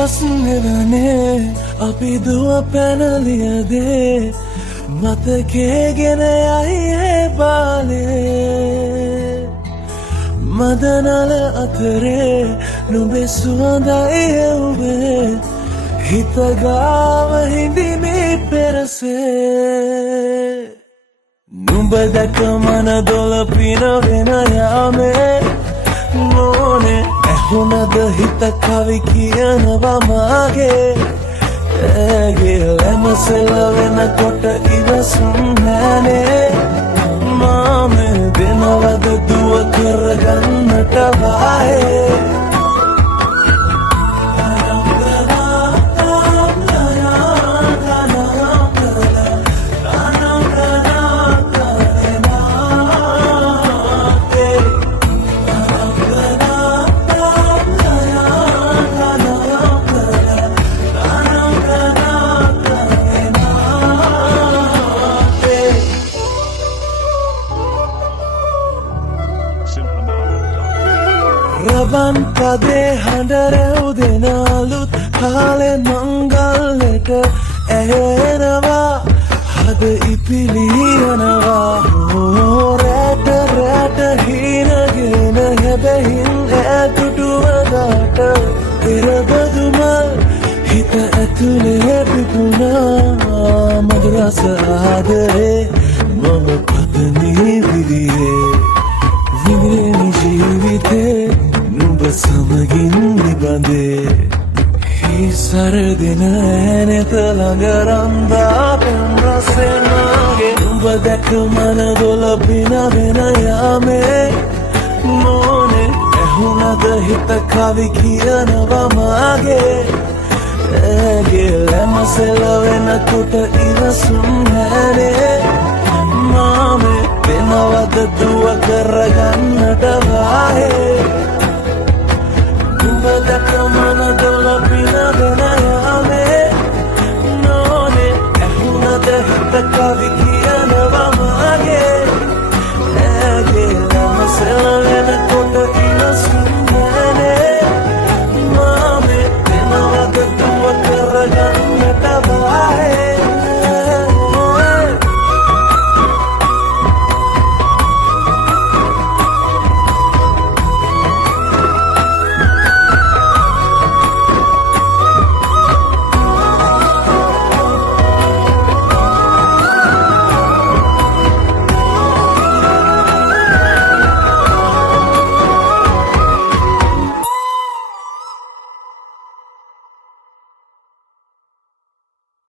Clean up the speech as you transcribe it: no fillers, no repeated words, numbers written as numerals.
ගස්නෙවනේ අපි දුව පැනලියදේ මතකේගෙන යයි බාලේ මදනල අතරේ නුඹේ සුවඳයි ඔබේ හිත ගාව හිඳිමි පෙරසේ නුඹ දැක මන දොළ පිනවෙන යාමේ මොනේ ඇහුණද හිත කවි කියනවා මාගේ ඇගේ ලැමසෙල වෙනකොට ඉවසුම් නෑනේ මාමේ දෙනවද දුව කරගන්නට වායේ රබන් පදේ හඬ රැව් දෙන අලුත් කාලේ මංගල්ලට ඇහෙනවා හද ඉපිලියනවා රැට රැට හීනගෙන හැබැහින් ඈතුටුවදාට පෙරබදුමල් හිත ඇතුලේ පිපුණා මధుරස ආදරේ මම පදනී විදියේ විඳින ජීවිතේ නුඹ සමගින් නිබඳේ හිසර දින ඇනෙත ළඟ රන්දා පෙම් රසෙනාගේ නුඹ දැක මන දොළ පිනවෙන යාමේ මොනේ ඇහුණද හිත කවි කියනවා මාගේ ඇගේ ලැමසෙල වෙනකොට ඉවසුම් නෑනේ මාමේ දෙනවද දුව කරගන්නට වායේ නුඹ දැක මන දොළ පිනවෙන යාමේ නොනේ ඇහුණද හිත කවි කියනවා මාගේ ඇගේ ලමසෙල වෙනකොට ඉවසුම්